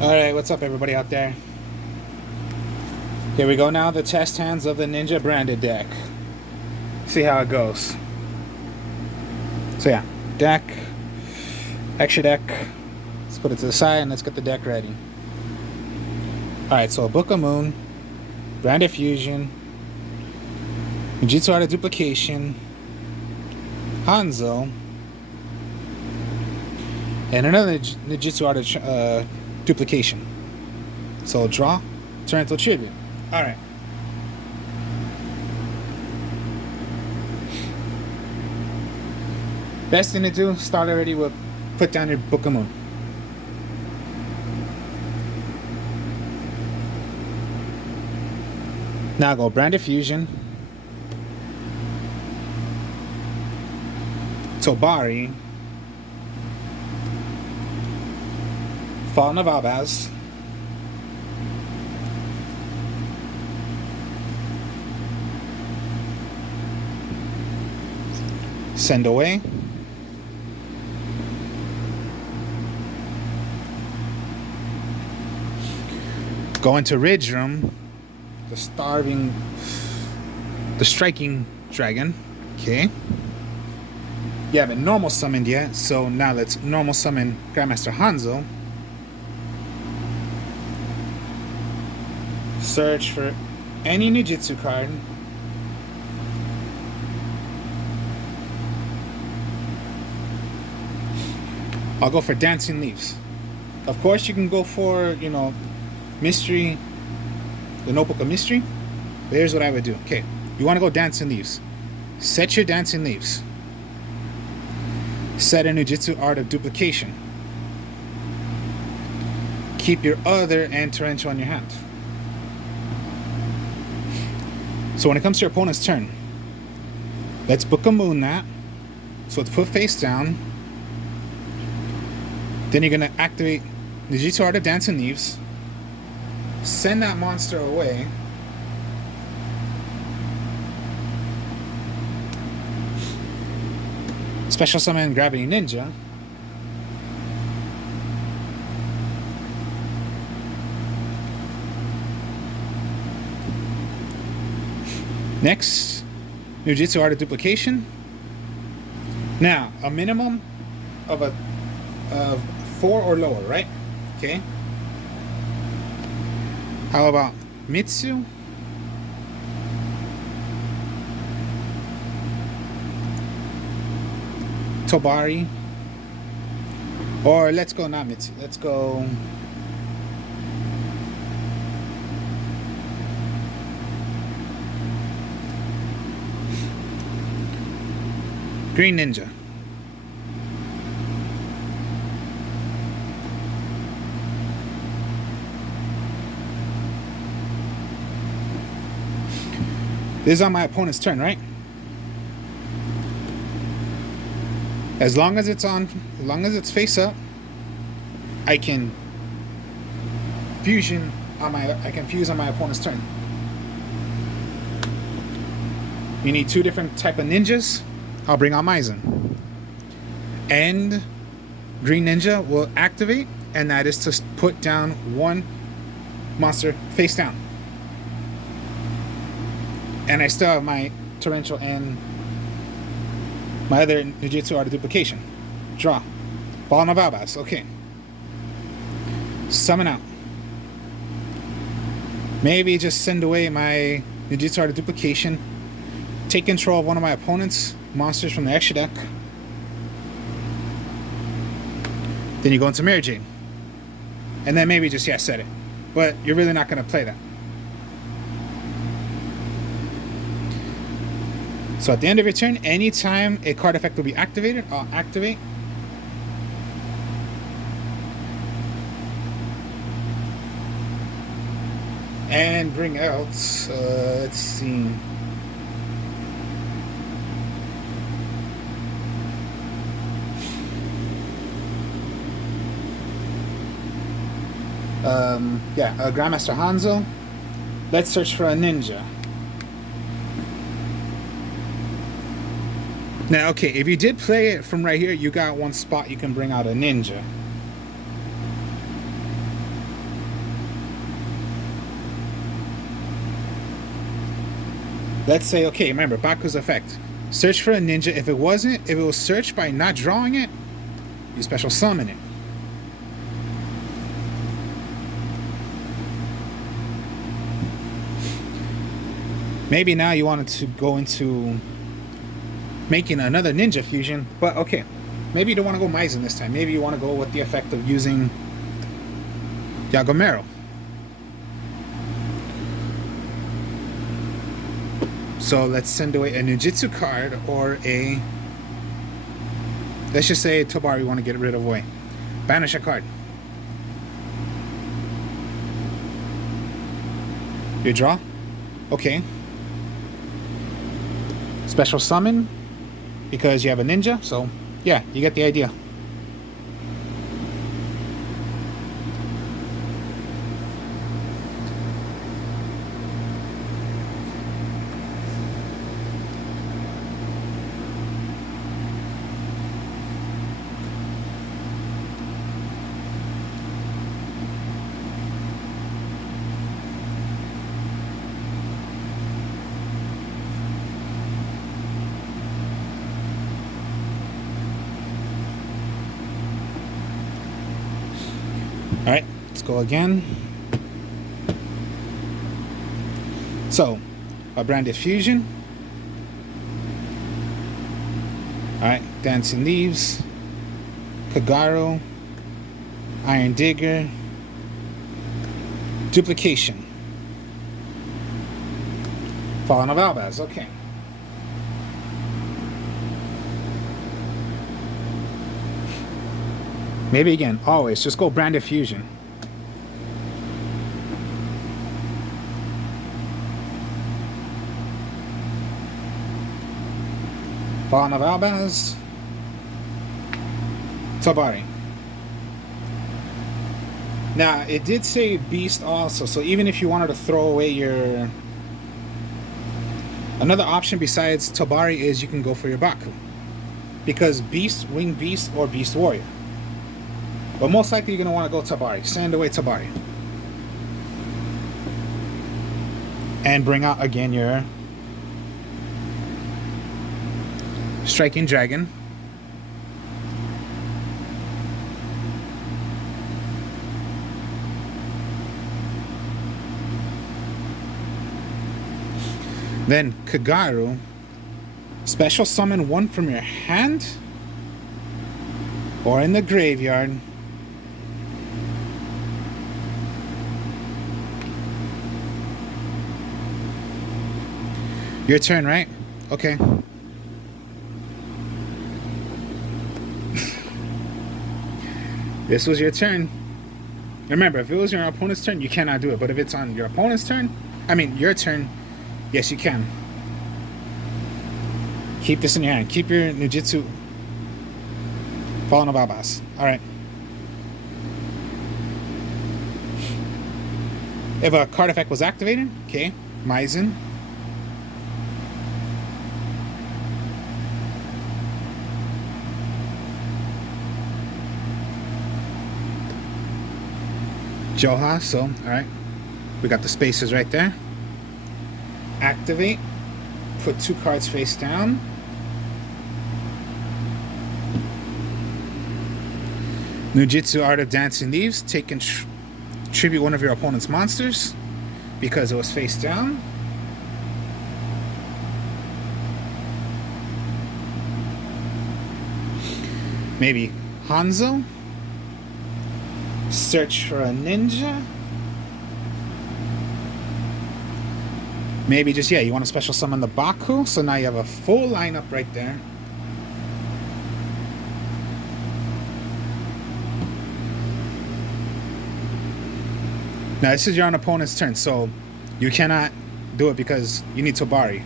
Alright, what's up everybody out there? Here we go now, the test hands of the Ninja branded deck. See how it goes. So yeah, deck, extra deck. Let's put it to the side and let's get the deck ready. Alright, so Book of Moon, Branded Fusion, Ninjutsu Art of Duplication, Hanzo, and another Ninjutsu Art of Duplication. So draw, turn into tribute. Alright. Best thing to do, start already with put down your Book of Moon. Now go Branded Fusion, Tobari, Fallen of Albaz, Send Away, go into Ridge Room, the striking dragon. Okay. You haven't normal summoned yet, so now let's normal summon Grandmaster Hanzo. Search for any Ninjutsu card. I'll go for Dancing Leaves. Of course, you can go for, Mystery, the Notebook of Mystery. But here's what I would do. Okay, you want to go Dancing Leaves. Set your Dancing Leaves. Set a Ninjutsu Art of Duplication. Keep your other and Torrential in your hand. So when it comes to your opponent's turn, let's Book of Moon that. So let's put face down. Then you're going to activate Ninjutsu Art of Dancing Leaves. Send that monster away. Special summon Gravity Ninja. Next, Ninjutsu Art of Duplication. Now, a minimum of 4 or lower, right? Okay. How about Mitsu? Tobari? Or let's go not Mitsu. Let's go Green Ninja. This is on my opponent's turn, right? As long as it's face up, I can fuse on my opponent's turn. You need 2 different type of ninjas. I'll bring out Maizen. And Green Ninja will activate, and that is to put down 1 monster face down. And I still have my Torrential and my other Ninjutsu Art of Duplication. Draw. Fallen of Albaz. Okay. Summon out. Maybe just send away my Ninjutsu Art of Duplication. Take control of one of my opponent's monsters from the extra deck. Then you go into Mary Jane. And then maybe just, set it. But you're really not going to play that. So at the end of your turn, anytime a card effect will be activated, I'll activate. And bring out, let's see. Grandmaster Hanzo. Let's search for a ninja. Now, okay, if you did play it from right here, you got one spot you can bring out a ninja. Let's say, okay, remember, Baku's effect. Search for a ninja. If it was searched by not drawing it, you special summon it. Maybe now you wanted to go into making another ninja fusion, but okay. Maybe you don't want to go Maizen this time. Maybe you want to go with the effect of using Yagomero. So let's send away a Ninjutsu card or a... Let's just say Tobari we want to get rid of away. Banish a card. You draw? Okay. Special summon because you have a ninja, so yeah, you get the idea. Alright, let's go again. So, a branded fusion. Alright, Dancing Leaves, Kagero, Iron Digger, Duplication, Fallen of Albaz, okay. Maybe again, always, just go branded fusion. Fallen of Albaz, Tobari. Now, it did say Beast also, so even if you wanted to throw away your... Another option besides Tobari is you can go for your Baku. Because Beast, Winged Beast, or Beast Warrior. But most likely you're going to want to go Tobari. Send away Tobari. And bring out again your Striking Dragon. Then Kagero. Special summon one from your hand or in the graveyard. Your turn, right? Okay. This was your turn. Remember, if it was your opponent's turn, you cannot do it. But if it's on your opponent's turn, I mean your turn, yes you can. Keep this in your hand. Keep your Ninjutsu Fallen of Albaz. Alright. If a card effect was activated, okay, Maizen. Joha, so, alright. We got the spaces right there. Activate. Put 2 cards face down. Ninjutsu Art of Dancing Leaves. Take and tribute one of your opponent's monsters because it was face down. Maybe Hanzo. Search for a ninja. Maybe just, yeah, you want to special summon the Baku, so now you have a full lineup right there. Now this is your opponent's turn, so you cannot do it because you need Tobari.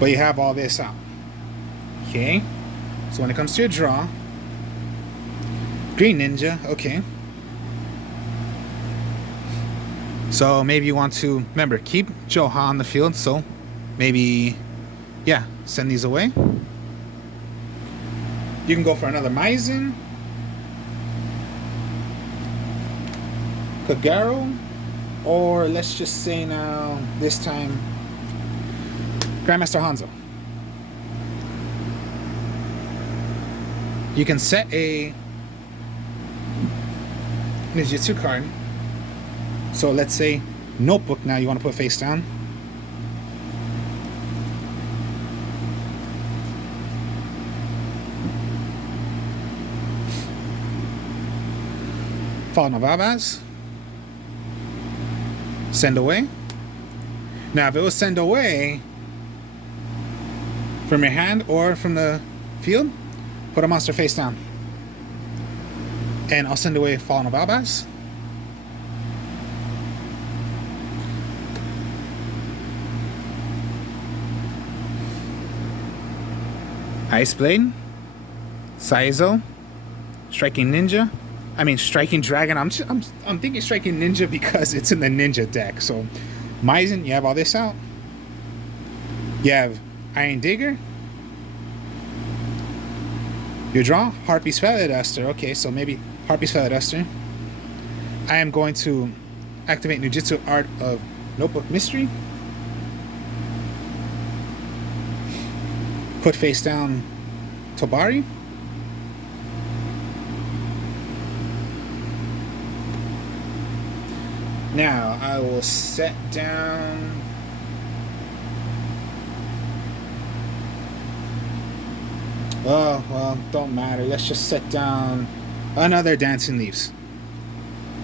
But you have all this out. Okay, so when it comes to your draw, Green Ninja, okay. So maybe you want to, remember, keep Joha on the field, so maybe, yeah, send these away. You can go for another Maizen, Kagero, or let's just say now, this time, Grandmaster Hanzo. You can set a Ninjutsu card. So let's say Notebook now you want to put face down. Fallen of Abaz. Send away. Now if it was send away from your hand or from the field, put a monster face down. And I'll send away Fallen of Abaz. Ice Blade, Saizo, Striking Ninja. I mean Striking Dragon. I'm thinking Striking Ninja because it's in the Ninja deck. So Maizen, you have all this out. You have Iron Digger. You draw Harpy's Feather Duster. Okay, so maybe Harpy's Feather Duster. I am going to activate Ninjutsu Art of Notebook Mystery. Put face down Tobari. Now I will set down well, don't matter. Let's just set down another Dancing Leaves.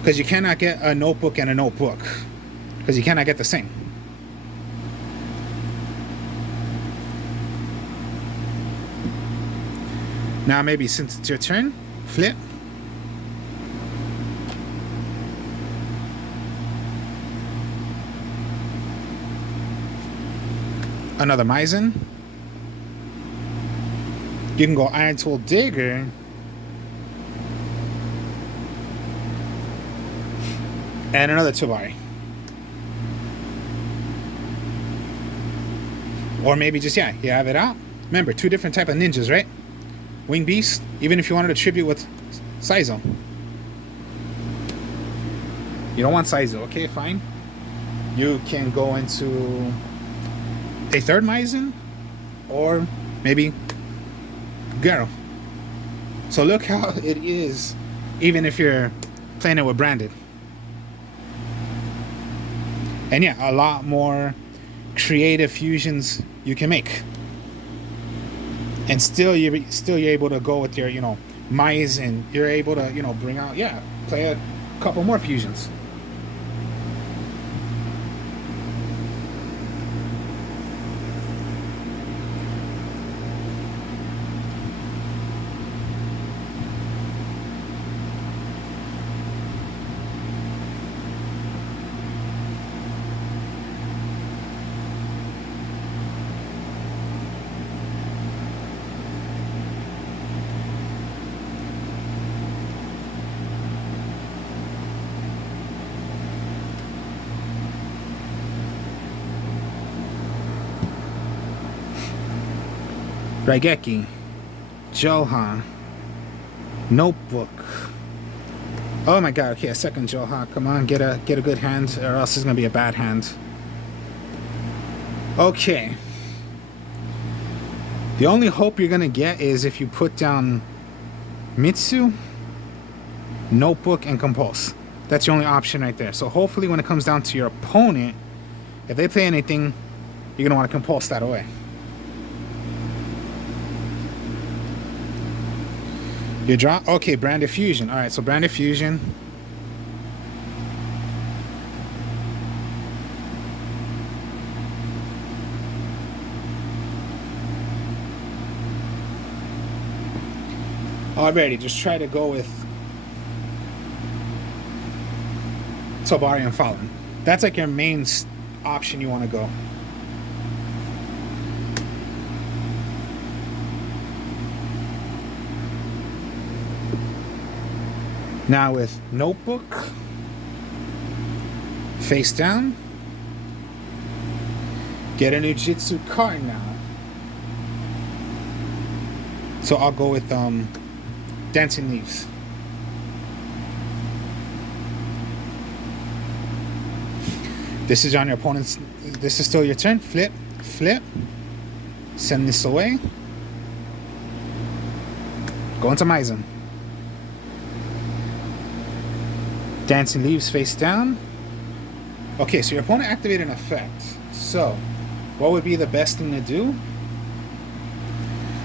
Because you cannot get a Notebook and a Notebook. Because you cannot get the same. Now maybe since it's your turn, flip. Another Maizen. You can go Iron Tool Digger. And another Tobari. Or maybe just, yeah, you have it out. Remember, two different type of ninjas, right? Wing Beast, even if you wanted to tribute with Saizo. You don't want Saizo, okay, fine. You can go into a third Maizen, or maybe Garo. So look how it is, even if you're playing it with branded. And yeah, a lot more creative fusions you can make. And still you're able to go with your, Maizen. You're able to, bring out, play a couple more fusions. Raigeki, Johan, Notebook. Oh my god, okay, a second Johan. Come on, get a good hand, or else it's gonna be a bad hand. Okay. The only hope you're gonna get is if you put down Mitsu, Notebook, and Compulse. That's the only option right there. So hopefully when it comes down to your opponent, if they play anything, you're gonna want to Compulse that away. You draw? Okay, Branded Fusion. Alright, so Branded Fusion. Alrighty, just try to go with Tobari and Fallen. That's like your main option you want to go. Now with Notebook, face down, get a Ninjutsu card now. So I'll go with Dancing Leaves. This is on your opponent's, this is still your turn, flip, flip, send this away, go into Maizen. Dancing Leaves face down. Okay, so your opponent activated an effect. So, what would be the best thing to do?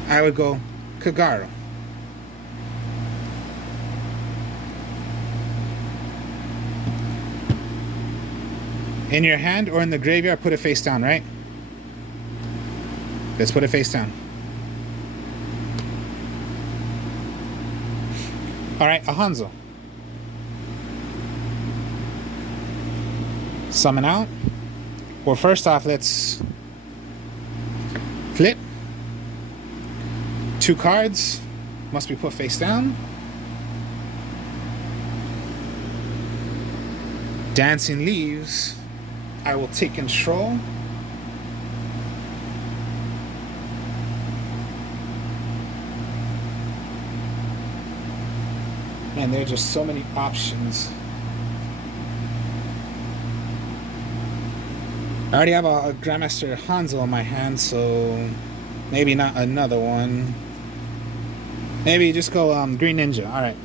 I would go Kagero. In your hand or in the graveyard, put it face down, right? Let's put it face down. Alright, a Hanzo. Summon out. Well, first off, let's flip. 2 cards must be put face down. Dancing Leaves. I will take control. Man, there are just so many options. I already have a Grandmaster Hanzo in my hand, so maybe not another one. Maybe just go Green Ninja. Alright.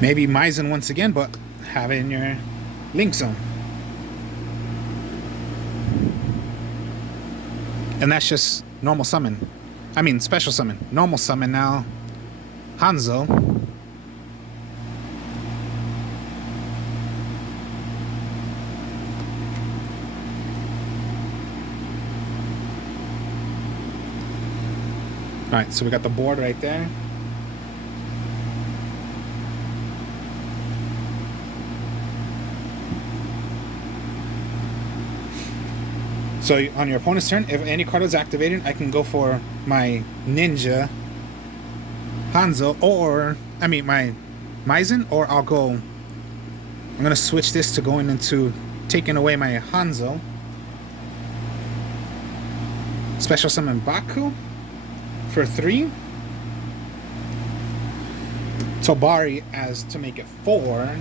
Maybe Maizen once again, but have it in your Link Zone. And that's just normal summon. I mean, special summon. Normal summon now. Hanzo. Alright, so we got the board right there. So on your opponent's turn, if any card is activated, I can go for my Ninja, Hanzo, or, my Maizen, or I'm going to switch this to going into taking away my Hanzo. Special summon Baku for 3. Tobari as to make it 4.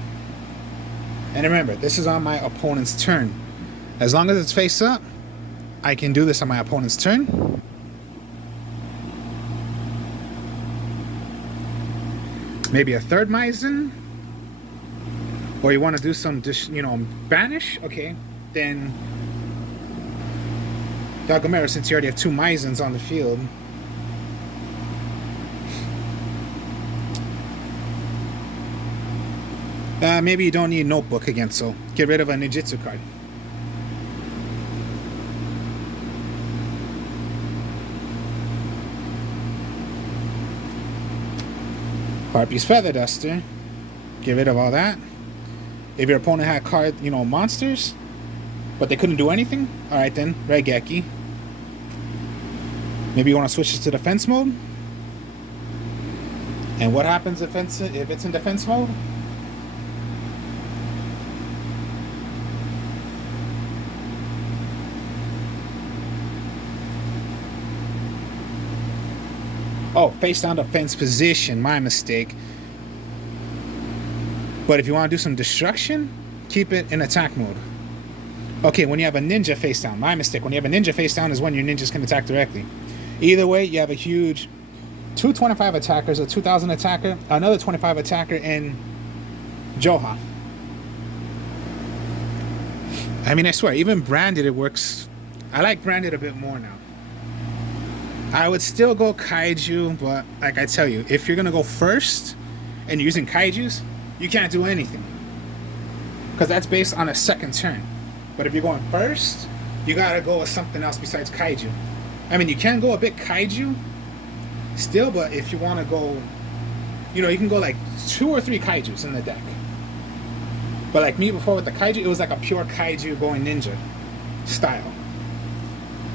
And remember, this is on my opponent's turn. As long as it's face up, I can do this on my opponent's turn. Maybe a third Maizen. Or you want to do some, banish? Okay, then Yagomero, since you already have 2 Maizens on the field. Maybe you don't need Notebook again, so get rid of a Ninjutsu card. Harpy's Feather Duster. Get rid of all that. If your opponent had card, monsters, but they couldn't do anything, alright then, Raigeki. Maybe you want to switch it to defense mode. And what happens if it's in defense mode? Oh, face down defense position. My mistake. But if you want to do some destruction, keep it in attack mode. Okay, when you have a ninja face down. My mistake. When you have a ninja face down is when your ninjas can attack directly. Either way, you have a huge 225 attackers, a 2000 attacker, another 25 attacker, and Joha. I swear, even branded it works. I like branded a bit more now. I would still go Kaiju, but like I tell you, if you're going to go first and you're using Kaijus, you can't do anything. Because that's based on a second turn. But if you're going first, you got to go with something else besides Kaiju. You can go a bit Kaiju still, but if you want to go, you can go like 2 or 3 Kaijus in the deck. But like me before with the Kaiju, it was like a pure Kaiju going ninja style.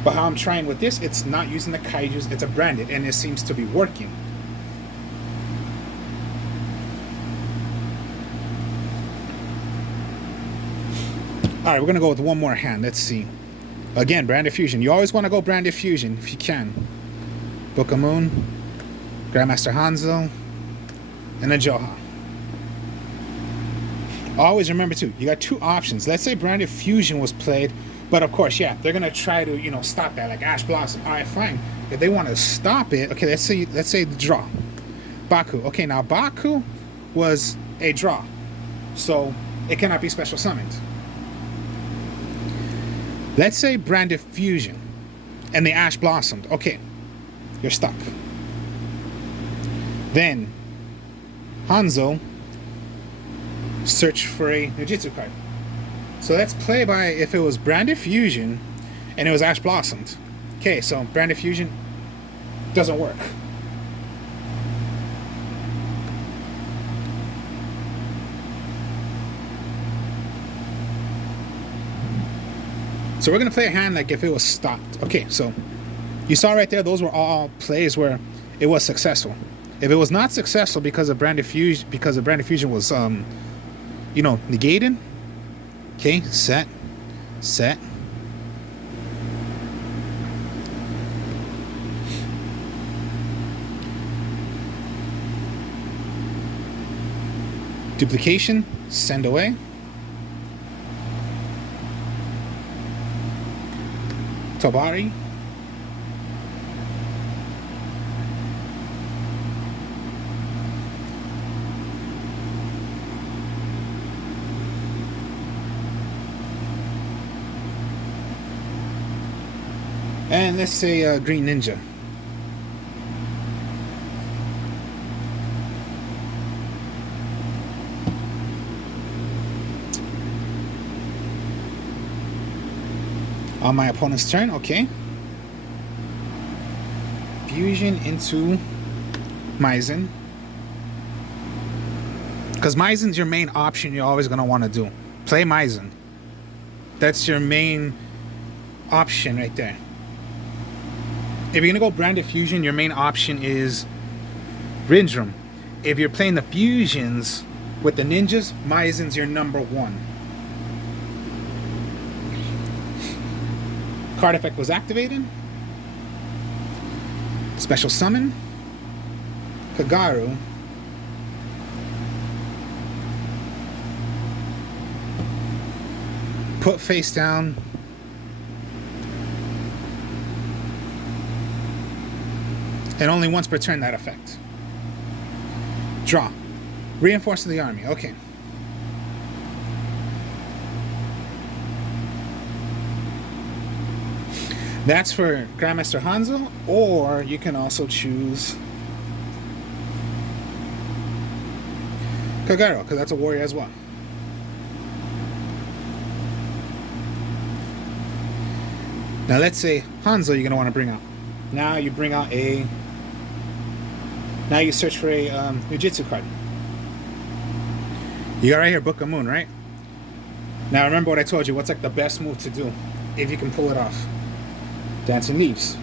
But how I'm trying with this, it's not using the Kaijus, it's a branded, and it seems to be working. All right, we're gonna go with one more hand. Let's see. Again, Branded Fusion. You always want to go Branded Fusion if you can. Book of Moon, Grandmaster Hanzo, and a Joha. Always remember too, you got two options. Let's say Branded Fusion was played, but of course, yeah, they're gonna try to, you know, stop that, like Ash Blossom. All right, fine. If they want to stop it, okay, let's say the draw. Baku. Okay, now Baku was a draw, so it cannot be special summoned. Let's say Branded Fusion and the Ash Blossomed. Okay, you're stuck. Then Hanzo search for a Nujitsu card. So let's play by if it was Branded Fusion and it was Ash Blossomed. Okay, so Branded Fusion doesn't work. So we're going to play a hand like if it was stopped. Okay, so you saw right there, those were all plays where it was successful. If it was not successful because of Branded Fusion, was, you know, negated. Okay, set. Duplication, send away. Tabari. And let's say Green Ninja. On my opponent's turn, okay. Fusion into Maizen. Because Maizen's your main option you're always going to want to do. Play Maizen. That's your main option right there. If you're going to go Branded Fusion, your main option is Rindrum. If you're playing the fusions with the ninjas, Maizen's your number one. Card effect was activated. Special summon. Kagaru. Put face down. And only once per turn that effect. Draw. Reinforce the army. Okay. That's for Grandmaster Hanzo, or you can also choose Kagero, because that's a warrior as well. Now let's say Hanzo you're going to want to bring out. Now you bring out a... Now you search for a Nujitsu card. You got right here Book of Moon, right? Now remember what I told you. What's like the best move to do if you can pull it off? Dancing Leaves.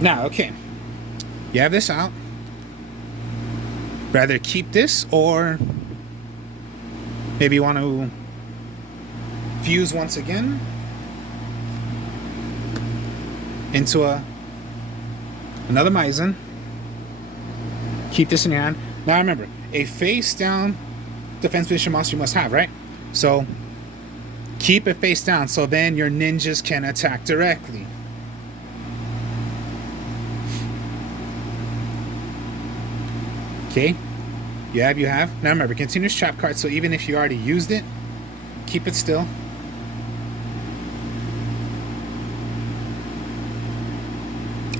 Now, okay. You have this out. Rather keep this, or maybe you want to fuse once again into another Maizen. Keep this in your hand. Now remember, a face down defense position monster you must have, right? So keep it face down so then your ninjas can attack directly. Okay, you have. Now remember, continuous trap card, so even if you already used it, keep it still.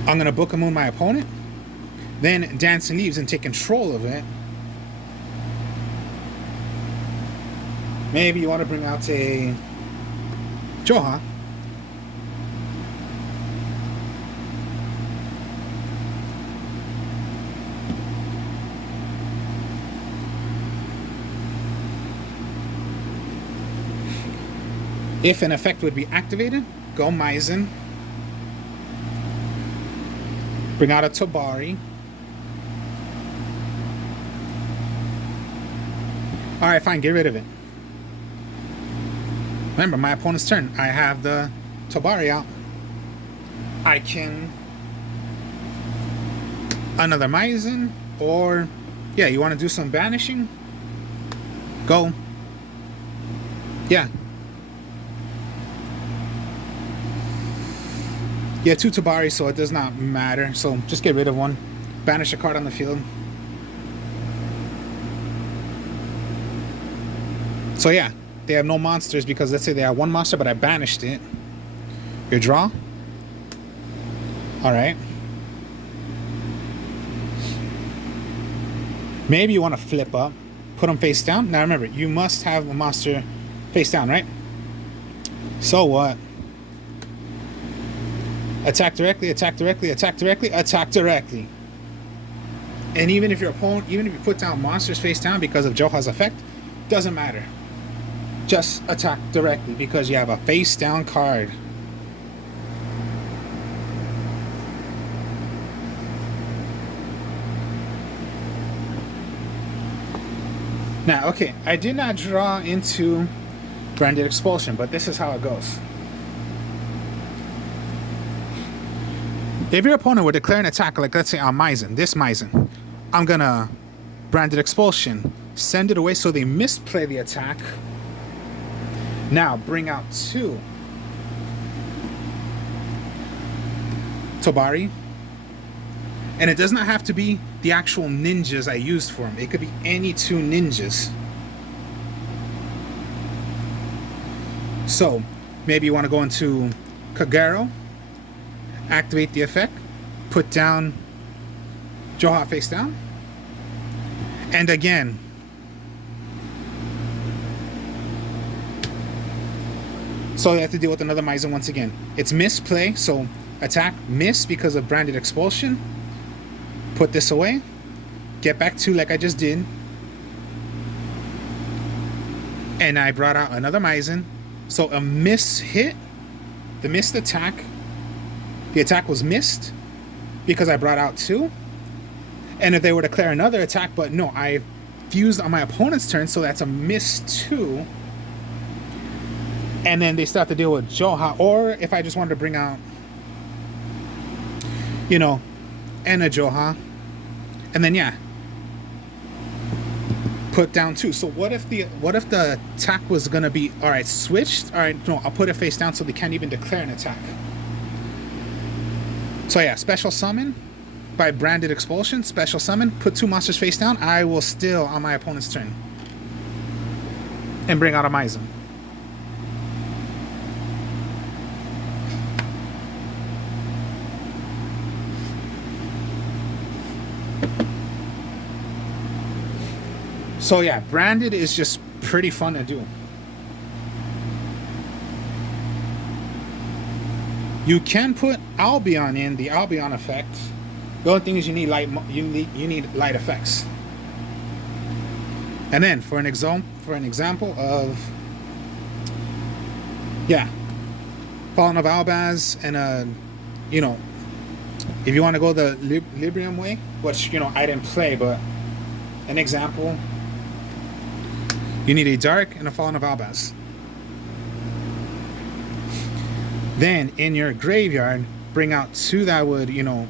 I'm gonna Book of Moon my opponent, then Dancing Leaves and take control of it. Maybe you want to bring out a Joha. If an effect would be activated, go Maizen. Bring out a Tabari. Alright, fine, get rid of it. Remember, my opponent's turn. I have the Tobari out. I can another Maizen, or yeah, you want to do some banishing? Go. Yeah. Yeah, 2 Tobari, so it does not matter. So just get rid of one. Banish a card on the field. So yeah, they have no monsters because let's say they have 1 monster, but I banished it. Your draw. Alright. Maybe you want to flip up. Put them face down. Now remember, you must have a monster face down, right? So what? Attack directly, attack directly, attack directly, attack directly. And even if your opponent, even if you put down monsters face down because of Joha's effect, doesn't matter. Just attack directly because you have a face down card. Now, okay, I did not draw into Branded Expulsion, but this is how it goes. If your opponent would declare an attack, like let's say on Maizen, this Maizen, I'm gonna Branded Expulsion, send it away so they misplay the attack. Now bring out 2 Tobari, and it does not have to be the actual ninjas I used for him. It could be any 2 ninjas. So maybe you want to go into Kagero, activate the effect, put down Joha face down, and again so you have to deal with another Maizen once again. It's misplay, so attack, miss because of Branded Expulsion. Put this away, get back to like I just did, and I brought out another Maizen. So a miss hit, the missed attack, the attack was missed because I brought out 2. And if they were to declare another attack, but no, I fused on my opponent's turn, so that's a miss 2. And then they start to deal with Joha, or if I just wanted to bring out, you know, and a Joha, and then yeah, put down 2. So what if the attack was gonna be all right switched? All right, no, I'll put it face down so they can't even declare an attack. So yeah, special summon by Branded Expulsion. Special summon, put 2 monsters face down. I will still on my opponent's turn and bring out a Maizen. So yeah, Branded is just pretty fun to do. You can put Albion in, the Albion effect. The only thing is you need light effects. And then for an example of yeah, Fallen of Albaz and you know, if you want to go the Librium way, which you know I didn't play, but an example. You need a Dark and a Fallen of Albaz. Then in your graveyard, bring out 2 that would, you know,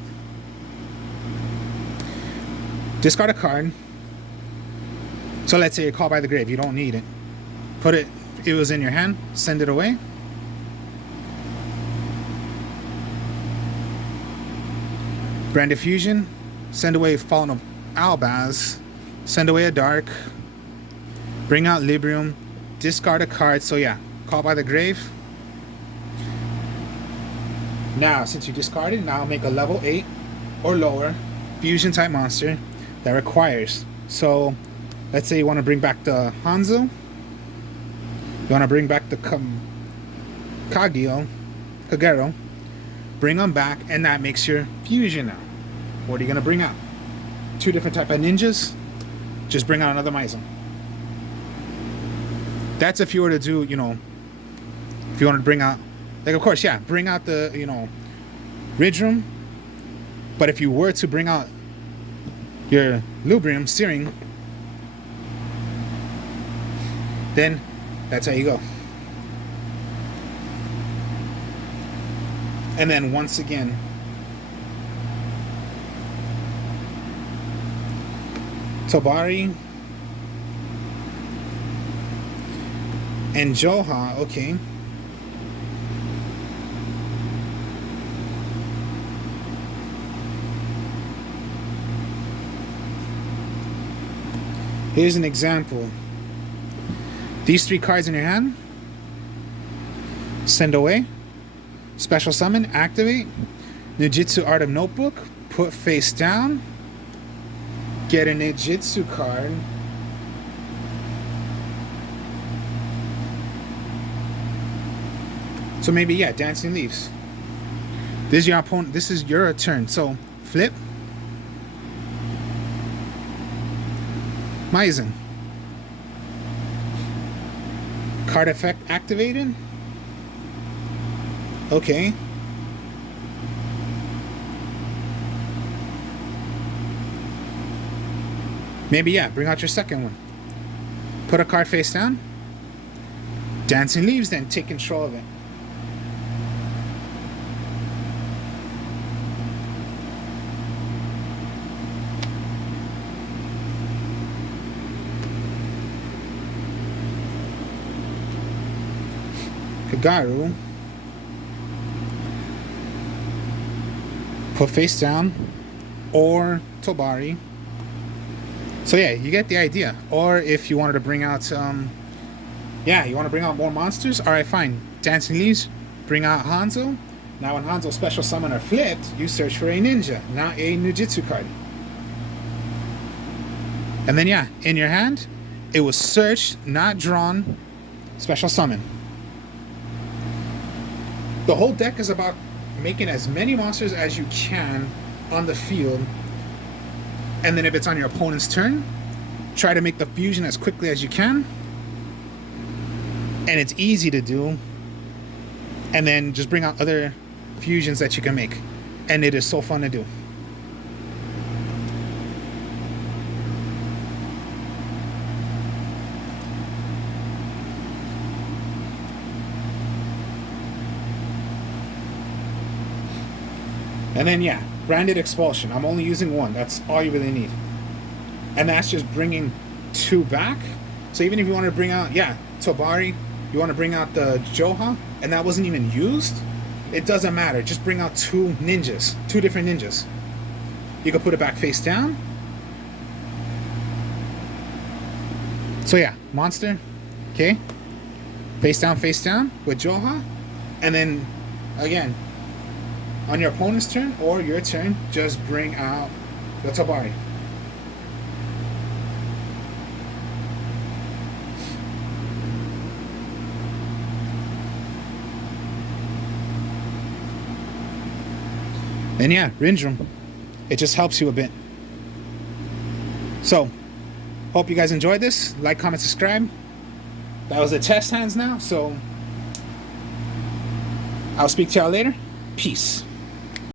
discard a card. So let's say you're called by the grave, you don't need it. Put it, it was in your hand, send it away. Branded Fusion, send away Fallen of Albaz, send away a Dark. Bring out Librium, discard a card. So yeah, call by the grave. Now, since you discarded, now make a level 8 or lower fusion type monster that requires. So let's say you want to bring back the Hanzo. You want to bring back the Kagero. Bring them back, and that makes your fusion now. What are you going to bring out? 2 different type of ninjas. Just bring out another Maizen. That's if you were to do, you know, if you want to bring out, like, of course, yeah, bring out the, you know, Ridrum. But if you were to bring out your Librium, Searing, then that's how you go. And then once again, Tobari and Joha, okay. Here's an example. These 3 cards in your hand, send away, special summon, activate, Nijitsu Art of Notebook, put face down, get a Nijitsu card, so maybe, yeah, Dancing Leaves. This is your opponent, this is your turn, so flip, Maizen. Card effect activated. Okay. Maybe, yeah, bring out your second one. Put a card face down. Dancing Leaves, then take control of it. Kagaru, put face down, or Tobari. So yeah, you get the idea. Or if you wanted to bring out, yeah, you want to bring out more monsters? Alright, fine. Dancing Leaves, bring out Hanzo. Now when Hanzo's special summon are flipped, you search for a ninja, not a Nujitsu card. And then yeah, in your hand, it was searched, not drawn, special summon. The whole deck is about making as many monsters as you can on the field, and then if it's on your opponent's turn, try to make the fusion as quickly as you can, and it's easy to do, and then just bring out other fusions that you can make, and it is so fun to do. And then yeah, Branded Expulsion. I'm only using 1. That's all you really need. And that's just bringing 2 back. So even if you want to bring out, yeah, Tobari, you want to bring out the Joha, and that wasn't even used, it doesn't matter. Just bring out 2 ninjas, 2 different ninjas. You can put it back face down. So yeah, monster, okay, face down with Joha, and then again, on your opponent's turn or your turn, just bring out the Tobari. And yeah, Rindrum, it just helps you a bit. So, hope you guys enjoyed this. Like, comment, subscribe. That was the test hands now, so I'll speak to y'all later. Peace.